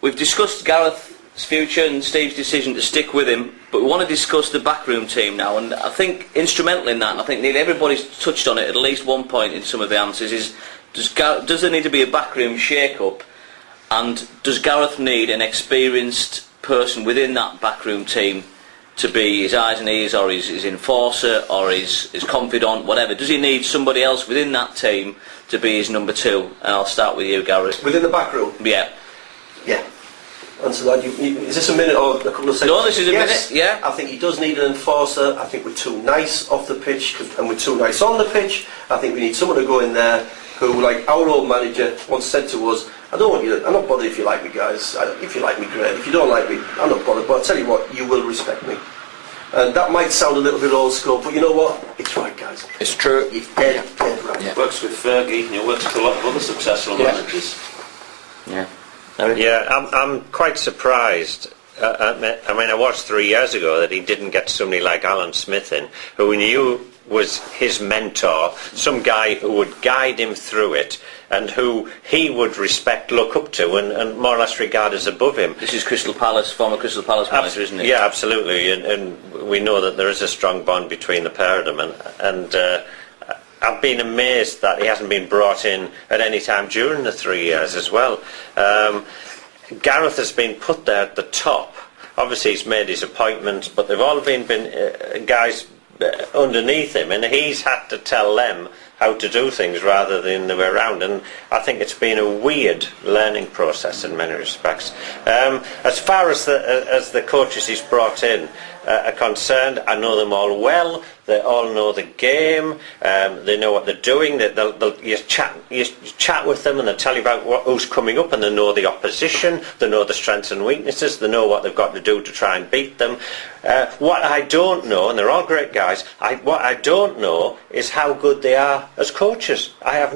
we've discussed Gareth's future and Steve's decision to stick with him, but we want to discuss the backroom team now, and I think instrumental in that, and I think nearly everybody's touched on it at least one point in some of the answers, is does there need to be a backroom shake-up, and does Gareth need an experienced person within that backroom team to be his eyes and ears, or his enforcer, or his confidant, whatever? Does he need somebody else within that team to be his number two? And I'll start with you, Gareth. Within the backroom? Yeah. Yeah. Answer that. Is this a minute or a couple of seconds? No, this is a minute, yeah. I think he does need an enforcer. I think we're too nice off the pitch, and we're too nice on the pitch. I think we need someone to go in there who, like our old manager once said to us, I'm not bothered if you like me, guys. If you like me, great. If you don't like me, I'm not bothered. But I'll tell you what, you will respect me. And that might sound a little bit old school, but you know what? It's right, guys. It's true. It's dead right. Yeah. Works with Fergie, and it works with a lot of other successful managers. Yeah. Yeah, I'm quite surprised. I mean, I watched 3 years ago that he didn't get somebody like Alan Smith in, who we knew was his mentor, some guy who would guide him through it, and who he would respect, look up to, and more or less regard as above him. This is Crystal Palace, former Crystal Palace manager, isn't it? Yeah, absolutely, and we know that there is a strong bond between the pair of them, and I've been amazed that he hasn't been brought in at any time during the 3 years as well. Gareth has been put there at the top. Obviously he's made his appointments, but they've all been guys underneath him, and he's had to tell them how to do things rather than the way around, and I think it's been a weird learning process in many respects. As far as the coaches he's brought in are concerned, I know them all well. They all know the game. They know what they're doing. You chat with them, and they'll tell you about who's coming up, and they know the opposition. They know the strengths and weaknesses. They know what they've got to do to try and beat them. What I don't know, and they're all great guys, what I don't know is how good they are as coaches. I have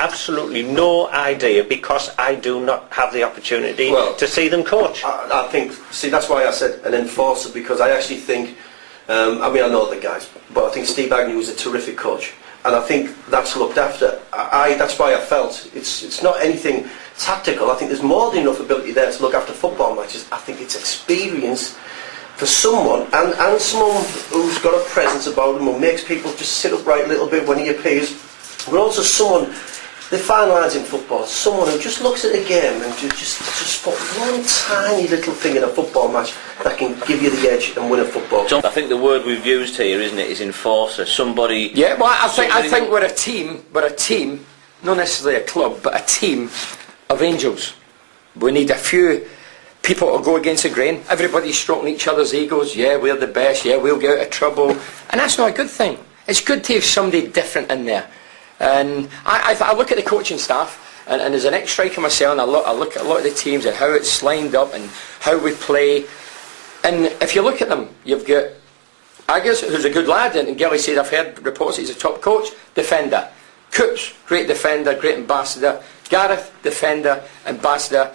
absolutely no idea, because I do not have the opportunity to see them coach. I think, that's why I said an enforcer, because I actually think, I mean, I know the guys, but I think Steve Agnew is a terrific coach, and I think that's looked after. That's why I felt it's not anything tactical. I think there's more than enough ability there to look after football matches. I think it's experience for someone, and someone who's got a presence about him, who makes people just sit upright a little bit when he appears, but also someone, the fine lines in football, someone who just looks at a game and just put one tiny little thing in a football match that can give you the edge and win a football. John, I think the word we've used here, isn't it, is enforcer. Somebody. Yeah, well, I think we're a team. We're a team, not necessarily a club, but a team of angels. We need a few people to go against the grain. Everybody's stroking each other's egos. Yeah, we're the best. Yeah, we'll get out of trouble, and that's not a good thing. It's good to have somebody different in there. And I look at the coaching staff, and as an ex-striker myself, and I look at a lot of the teams and how it's lined up and how we play. And if you look at them, you've got Aggers, who's a good lad, and Gilly said, I've heard reports he's a top coach, defender. Coops, great defender, great ambassador. Gareth, defender, ambassador.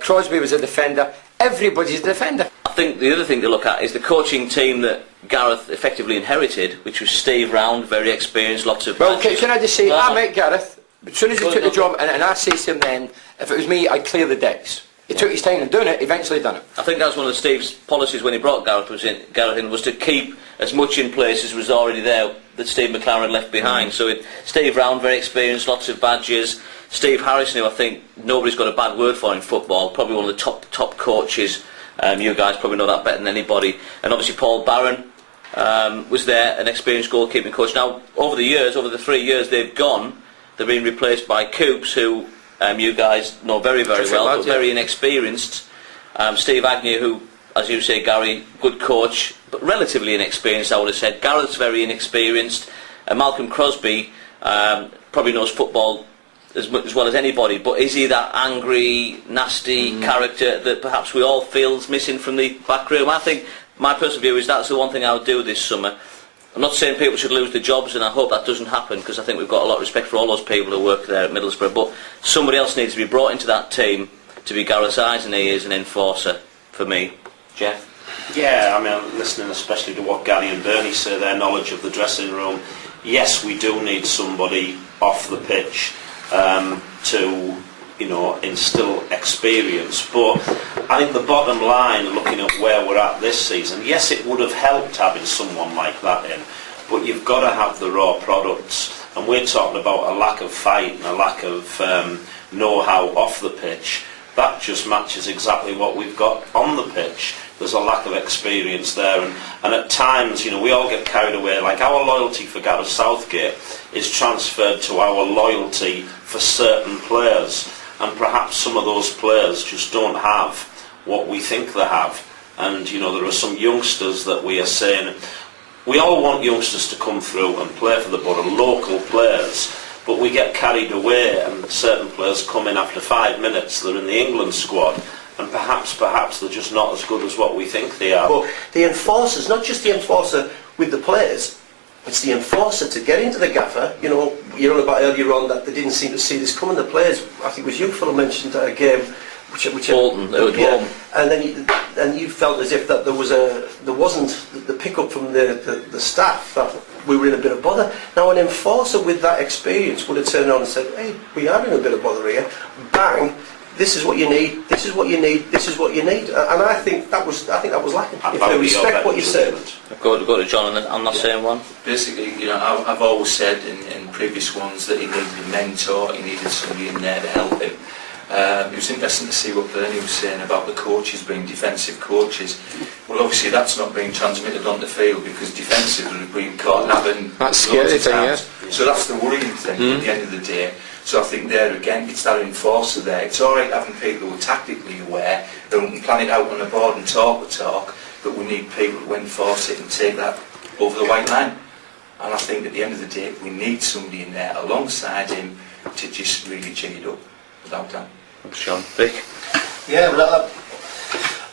Crosby was a defender. Everybody's a defender. I think the other thing to look at is the coaching team that Gareth effectively inherited, which was Steve Round, very experienced, lots of... Well, can I just say, I met Gareth, as soon as he took the job, and I say to him then, if it was me, I'd clear the decks. He took his time in doing it, eventually done it. I think that was one of Steve's policies when he brought Gareth in, was to keep as much in place as was already there that Steve McLaren had left behind. So Steve Round, very experienced, lots of badges. Steve Harrison, who I think nobody's got a bad word for in football, probably one of the top coaches. You guys probably know that better than anybody. And obviously Paul Barron was there, an experienced goalkeeping coach. Now, over the 3 years they've been replaced by Coops, who you guys know very, very well, but very inexperienced. Steve Agnew, who, as you say, Gary, good coach, but relatively inexperienced, I would have said. Gareth's very inexperienced. Malcolm Crosby probably knows football as well as anybody, but is he that angry, nasty character that perhaps we all feel is missing from the back room? I think my personal view is that's the one thing I would do this summer. I'm not saying people should lose their jobs, and I hope that doesn't happen, because I think we've got a lot of respect for all those people who work there at Middlesbrough, but somebody else needs to be brought into that team to be Gareth's eyes and ears and enforcer for me. Jeff? Yeah, I mean, I'm listening especially to what Gary and Bernie say, their knowledge of the dressing room. Yes, we do need somebody off the pitch to instill experience. But I think the bottom line, looking at where we're at this season, yes, it would have helped having someone like that in, but you've got to have the raw products. And we're talking about a lack of fight and a lack of know-how off the pitch. That just matches exactly what we've got on the pitch. There's a lack of experience there, and at times, we all get carried away. Like, our loyalty for Gareth Southgate is transferred to our loyalty for certain players, and perhaps some of those players just don't have what we think they have. And there are some youngsters that we are saying, we all want youngsters to come through and play for the Boro, local players, but we get carried away, and certain players come in after 5 minutes, they're in the England squad, and perhaps they're just not as good as what we think they are. But the enforcer's not just the enforcer with the players, it's the enforcer to get into the gaffer. You're on about earlier on that they didn't seem to see this coming. The players, I think it was you, Phil, mentioned at a game, which Bolton, it was Bolton. And you felt as if that there wasn't the pickup from the staff that we were in a bit of bother. Now an enforcer with that experience would have turned around and said, "Hey, we are in a bit of bother here. Bang! This is what you need. This is what you need. This is what you need." And I think that was lacking. If they respect what you said. Go to John on that same one. Basically, I've always said in previous ones that he needed a mentor. He needed somebody in there to help him. It was interesting to see what Bernie was saying about the coaches being defensive coaches. Well, obviously that's not being transmitted on the field because defensively we've been caught having that's scary thing, yeah. So that's the worrying thing at the end of the day. So I think there again, it's that enforcer there. It's all right having people who are tactically aware, who can plan it out on the board and talk the talk, but we need people who enforce it and take that over the white line. And I think at the end of the day, we need somebody in there alongside him to just really jig it up, without doubt. Sean, Vic? Yeah, well,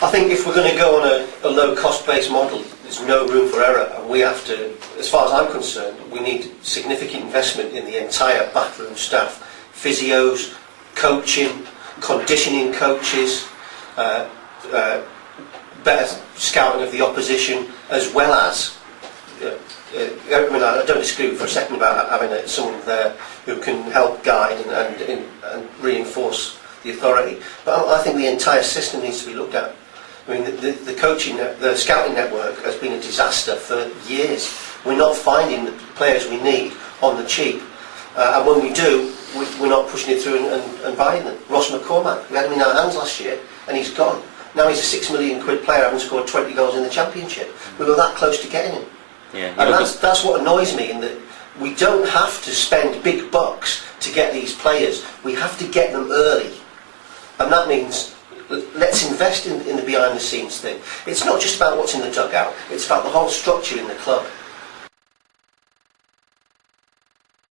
I think if we're going to go on a low-cost based model, there's no room for error, and we have to, as far as I'm concerned, we need significant investment in the entire backroom staff, physios, coaching, conditioning coaches, better scouting of the opposition, as well as, I don't disagree for a second about having someone there who can help guide and reinforce the authority, but I think the entire system needs to be looked at. I mean, the coaching, the scouting network has been a disaster for years. We're not finding the players we need on the cheap, and when we do, we're not pushing it through and buying them. Ross McCormack, we had him in our hands last year, and he's gone. Now he's a £6 million player, having scored 20 goals in the Championship. We were that close to getting him. Yeah, and that's what annoys me, in that we don't have to spend big bucks to get these players. We have to get them early. And that means let's invest in the behind the scenes thing. It's not just about what's in the dugout, it's about the whole structure in the club.